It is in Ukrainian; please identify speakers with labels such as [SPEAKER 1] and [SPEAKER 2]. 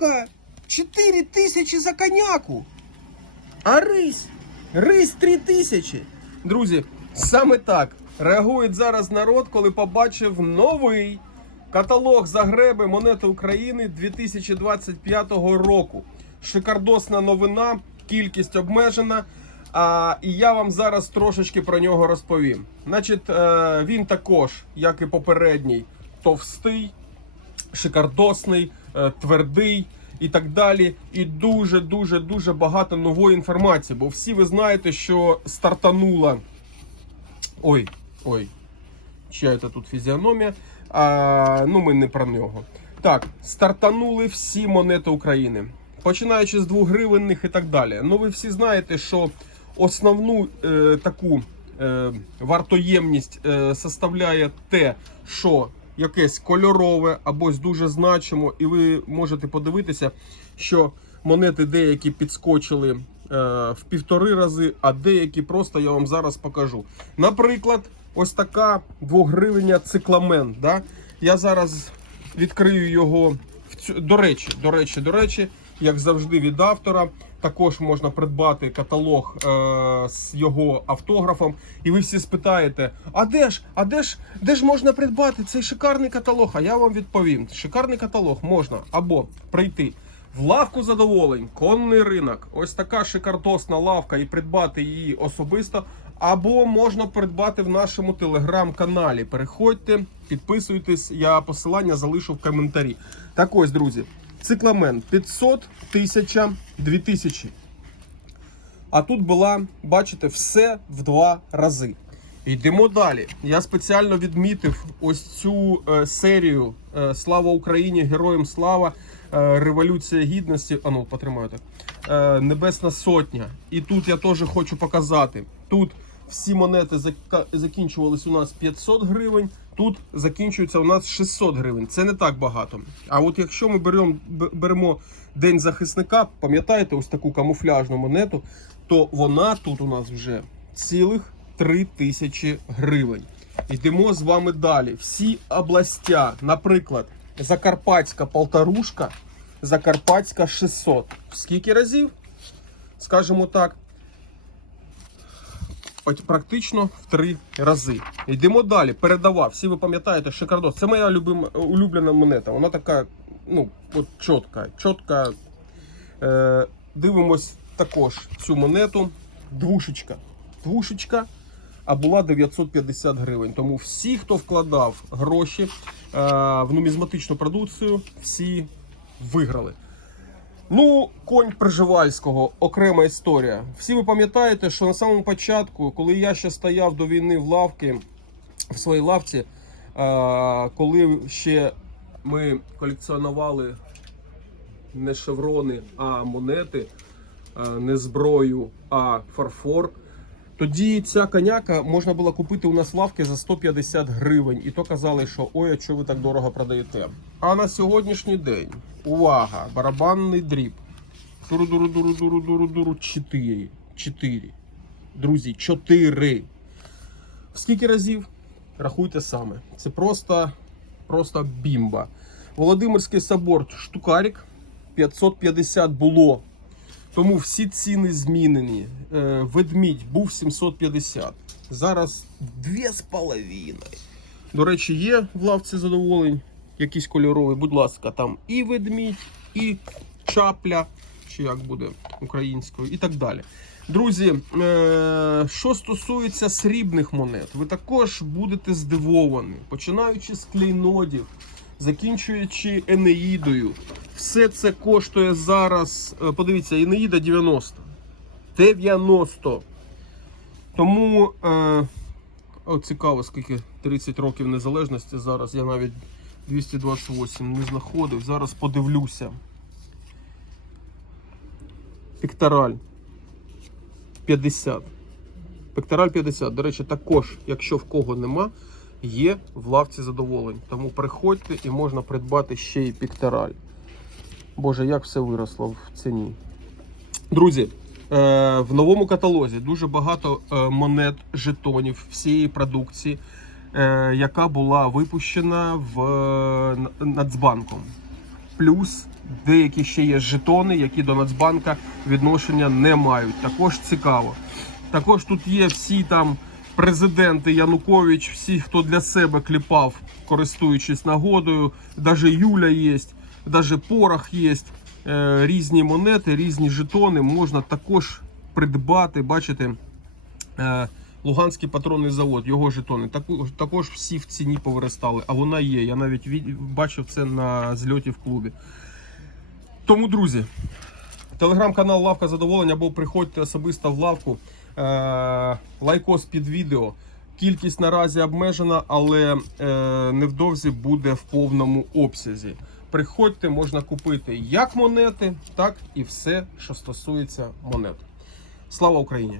[SPEAKER 1] Лавка 4 тисячі за коняку. А рись? Рись 3 тисячі. Друзі, саме так реагує зараз народ, коли побачив новий каталог Загреби монети України 2025 року. Шикардосна новина, кількість обмежена. А, і я вам зараз трошечки про нього розповім. Значить, е, він також, як і попередній, товстий, шикардосний, твердий і так далі. І дуже, дуже, дуже багато нової інформації. Бо всі ви знаєте, що стартанула. Ой, ой, чия це тут фізіономія. А, ну, ми не про нього. Так, стартанули всі монети України. Починаючи з 2 гривенних і так далі. Ну, ви всі знаєте, що основну е, таку е, вартоємність е, составляє те, що якесь кольорове або дуже значимо, і ви можете подивитися, що монети деякі підскочили е, в півтори рази, а деякі просто я вам зараз покажу. Наприклад, ось така 2 гривня цикламен. Да? Я зараз відкрию його в цю... до речі, до речі, до речі, як завжди від автора. Також можна придбати каталог е, з його автографом. І ви всі спитаєте: а де ж, а де ж, де ж можна придбати цей шикарний каталог? А я вам відповім: шикарний каталог можна або прийти в лавку задоволень, конний ринок. Ось така шикардосна лавка, і придбати її особисто. Або можна придбати в нашому телеграм-каналі. Переходьте, підписуйтесь, я посилання залишу в коментарі. Так ось, друзі, цикламен 500, 1000, 2000. А тут була, бачите, все в два рази. Йдемо далі. Я спеціально відмітив ось цю е, серію е, Слава Україні! Героям слава! Е, Революція Гідності. А ну, потримаю так. Е, Небесна Сотня. І тут я теж хочу показати. Тут всі монети закінчувались у нас 500 гривень. Тут закінчується у нас 600 гривень. Це не так багато. А от якщо ми беремо, беремо День захисника, пам'ятаєте ось таку камуфляжну монету, то вона тут у нас вже цілих 3 тисячі гривень. Йдемо з вами далі. Всі областя, наприклад, Закарпатська полторушка, Закарпатська 600. Скільки разів? Скажімо так, практично в три рази. Йдемо далі. Передавав. Всі ви пам'ятаєте, шикардос. Це моя любима, улюблена монета. Вона така, ну, от чітка. чітка. Е, дивимось також цю монету. Двушечка. Двушечка. А була 950 гривень. Тому всі, хто вкладав гроші е, в нумізматичну продукцію, всі виграли. Ну, конь Пржевальського окрема історія. Всі ви пам'ятаєте, що на самому початку, коли я ще стояв до війни в лавки, в своїй лавці, е, коли ще ми колекціонували не шеврони, а монети, е, не зброю, а фарфор. Тоді ця коняка можна було купити у нас в лавки за 150 гривень. І то казали, що ой, а чого ви так дорого продаєте. А на сьогоднішній день, увага, барабанний дріб. Дуру, дуру, дуру, дуру, дуру, дуру, 4. 4. Друзі, 4. Скільки разів? Рахуйте саме. Це просто, просто бімба. Володимирський собор штукарик 550 було. Тому всі ціни змінені. Е, Ведмідь був 750. Зараз 2,5. До речі, є в лавці задоволень. Якийсь кольоровий, будь ласка, там і ведмідь, і чапля, чи як буде українською, і так далі. Друзі, е, що стосується срібних монет, ви також будете здивовані, починаючи з клейнодів, закінчуючи Енеїдою. Все це коштує зараз. е, Подивіться, Енеїда 90. 90. Тому е, о, цікаво, скільки 30 років незалежності зараз. Я навіть 228 не знаходив. Зараз подивлюся. Піктораль 50. Пектораль 50. До речі, також, якщо в кого нема, є в лавці задоволень. Тому приходьте і можна придбати ще й піктораль. Боже, як все виросло в ціні. Друзі, е, в новому каталозі дуже багато е, монет, жетонів всієї продукції, яка була випущена в е, Нацбанком. Плюс деякі ще є жетони, які до Нацбанка відношення не мають. Також цікаво. Також тут є всі там президенти Янукович, всі, хто для себе кліпав, користуючись нагодою. Даже Юля є, даже Порох є. Е, Різні монети, різні жетони можна також придбати. Бачите, е, Луганський патронний завод, його жетони також, всі в ціні повиростали. А вона є. Я навіть бачив це на зльоті в клубі. Тому, друзі, телеграм-канал Лавка Задоволення або приходьте особисто в лавку. Е, лайкос під відео. Кількість наразі обмежена, але е, невдовзі буде в повному обсязі. Приходьте, можна купити як монети, так і все, що стосується монет. Слава Україні!